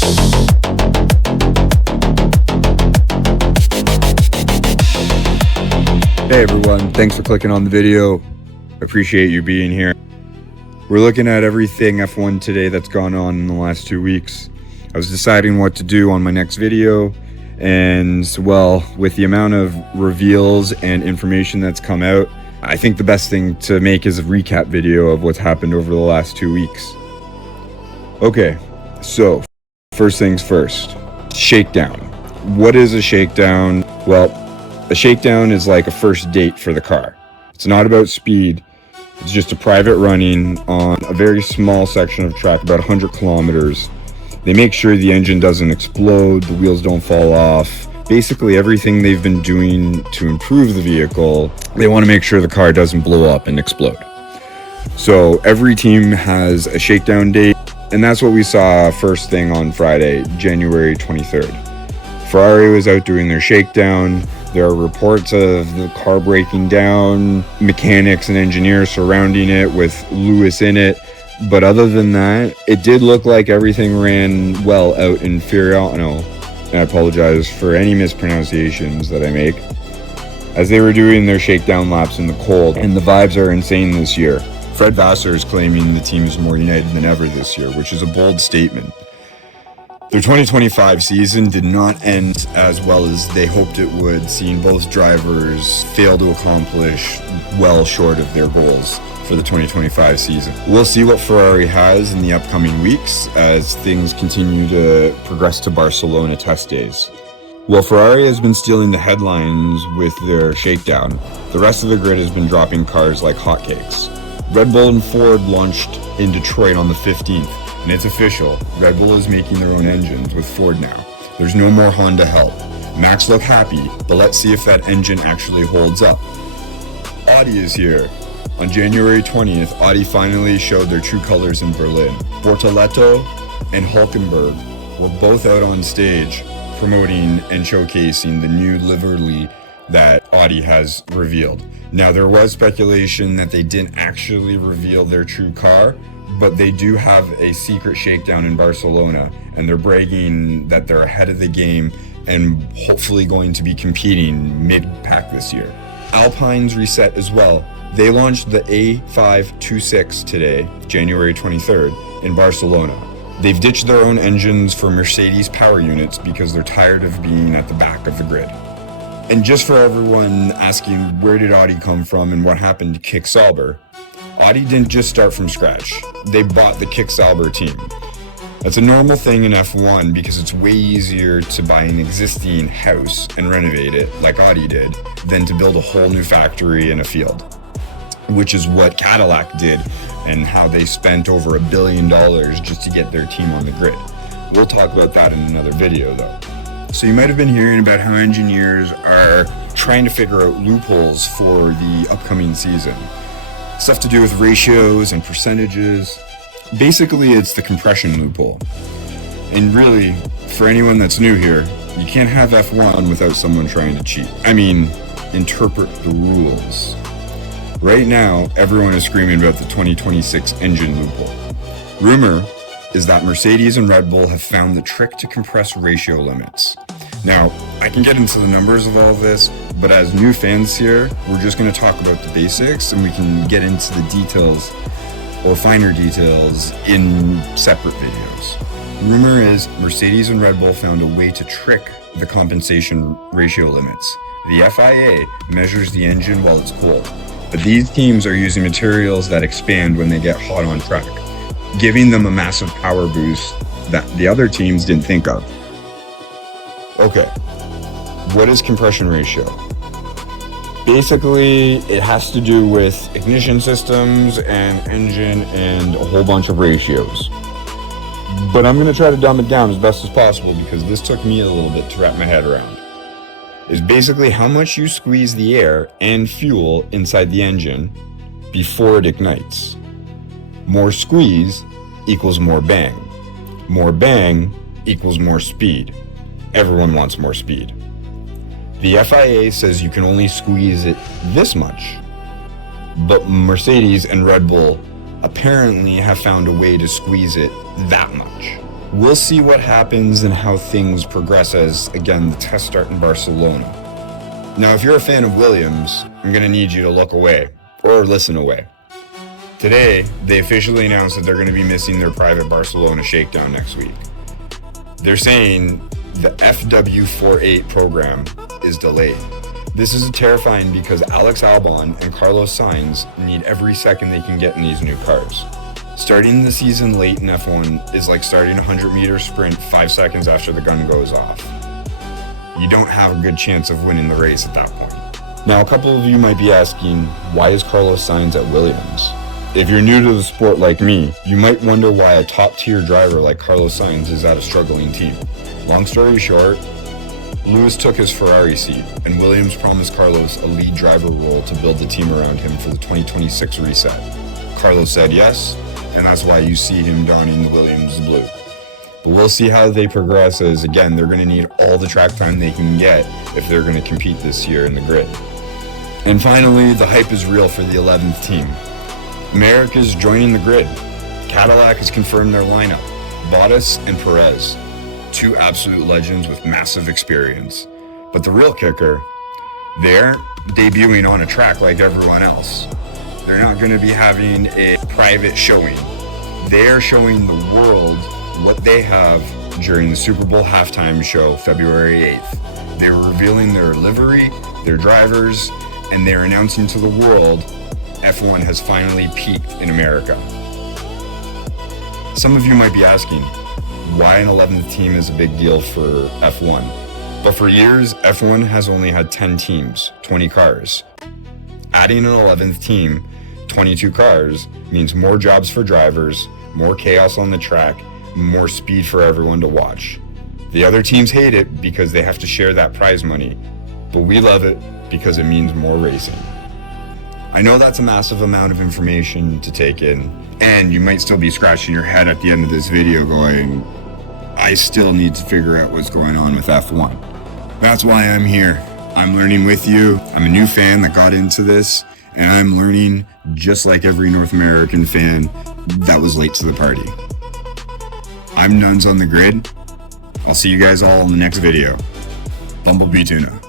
Hey everyone, thanks for clicking on the video. Appreciate you being here. We're looking at everything F1 today that's gone on in the last 2 weeks. I was deciding what to do on my next video, and well, with the amount of reveals and information that's come out, I think the best thing to make is a recap video of what's happened over the last 2 weeks. Okay, so first things first, shakedown. What is a shakedown? Well, a shakedown is like a first date for the car. It's not about speed. It's just a private running on a very small section of track, about 100 kilometers. They make sure the engine doesn't explode, the wheels don't fall off. Basically everything they've been doing to improve the vehicle, they want to make sure the car doesn't blow up and explode. So every team has a shakedown date, and that's what we saw first thing on Friday, January 23rd. Ferrari was out doing their shakedown. There are reports of the car breaking down, mechanics and engineers surrounding it with Lewis in it. But other than that, it did look like everything ran well out in Ferrari. And I apologize for any mispronunciations that I make. As they were doing their shakedown laps in the cold, and the vibes are insane this year. Fred Vasseur is claiming the team is more united than ever this year, which is a bold statement. Their 2025 season did not end as well as they hoped it would, seeing both drivers fail to accomplish well short of their goals for the 2025 season. We'll see what Ferrari has in the upcoming weeks as things continue to progress to Barcelona test days. While Ferrari has been stealing the headlines with their shakedown, the rest of the grid has been dropping cars like hotcakes. Red Bull and Ford launched in Detroit on the 15th. And it's official, Red Bull is making their own engines with Ford now. There's no more Honda help. Max looked happy, but let's see if that engine actually holds up. Audi is here. On January 20th, Audi finally showed their true colors in Berlin. Bortoleto and Hulkenberg were both out on stage promoting and showcasing the new livery that Audi has revealed. Now, there was speculation that they didn't actually reveal their true car, but they do have a secret shakedown in Barcelona, and they're bragging that they're ahead of the game and hopefully going to be competing mid-pack this year. Alpine's reset as well. They launched the A526 today, January 23rd, in Barcelona. They've ditched their own engines for Mercedes power units because they're tired of being at the back of the grid. And just for everyone asking where did Audi come from and what happened to Kick Sauber, Audi didn't just start from scratch. They bought the Kick Sauber team. That's a normal thing in F1 because it's way easier to buy an existing house and renovate it like Audi did than to build a whole new factory in a field, which is what Cadillac did and how they spent over $1 billion just to get their team on the grid. We'll talk about that in another video though. So you might have been hearing about how engineers are trying to figure out loopholes for the upcoming season. Stuff to do with ratios and percentages. Basically, it's the compression loophole. And really, for anyone that's new here, you can't have F1 without someone trying to cheat. I mean, interpret the rules. Right now, everyone is screaming about the 2026 engine loophole. Rumor is that Mercedes and Red Bull have found the trick to compress ratio limits. Now, I can get into the numbers of all this, but as new fans here, we're just going to talk about the basics and we can get into the details or finer details in separate videos. Rumor is Mercedes and Red Bull found a way to trick the compensation ratio limits. The FIA measures the engine while it's cold, but these teams are using materials that expand when they get hot on track, giving them a massive power boost that the other teams didn't think of. Okay, what is compression ratio? Basically, it has to do with ignition systems and engine and a whole bunch of ratios. But I'm gonna try to dumb it down as best as possible because this took me a little bit to wrap my head around. It's basically how much you squeeze the air and fuel inside the engine before it ignites. More squeeze equals more bang. More bang equals more speed. Everyone wants more speed. The FIA says you can only squeeze it this much, but Mercedes and Red Bull apparently have found a way to squeeze it that much. We'll see what happens and how things progress as, again, the tests start in Barcelona. Now, if you're a fan of Williams, I'm going to need you to look away, or listen away. Today, they officially announced that they're going to be missing their private Barcelona Shakedown next week. They're saying the FW48 program is delayed. This is terrifying because Alex Albon and Carlos Sainz need every second they can get in these new cars. Starting the season late in F1 is like starting a 100-meter sprint 5 seconds after the gun goes off. You don't have a good chance of winning the race at that point. Now, a couple of you might be asking, why is Carlos Sainz at Williams? If you're new to the sport like me, you might wonder why a top-tier driver like Carlos Sainz is at a struggling team. Long story short, Lewis took his Ferrari seat, and Williams promised Carlos a lead driver role to build the team around him for the 2026 reset. Carlos said yes, and that's why you see him donning the Williams blue. But we'll see how they progress, as again, they're going to need all the track time they can get if they're going to compete this year in the grid. And finally, the hype is real for the 11th team. America's joining the grid. Cadillac has confirmed their lineup. Bottas and Perez, two absolute legends with massive experience. But the real kicker, they're debuting on a track like everyone else. They're not going to be having a private showing. They're showing the world what they have during the Super Bowl halftime show, February 8th. They're revealing their livery, their drivers, and they're announcing to the world F1 has finally peaked in America. Some of you might be asking why an 11th team is a big deal for F1. But for years, F1 has only had 10 teams, 20 cars. Adding an 11th team, 22 cars, means more jobs for drivers, more chaos on the track, more speed for everyone to watch. The other teams hate it because they have to share that prize money, but we love it because it means more racing. I know that's a massive amount of information to take in, and you might still be scratching your head at the end of this video going, I still need to figure out what's going on with F1. That's why I'm here. I'm learning with you. I'm a new fan that got into this, and I'm learning just like every North American fan that was late to the party. I'm Nunz on the grid. I'll see you guys all in the next video. Bumblebee tuna.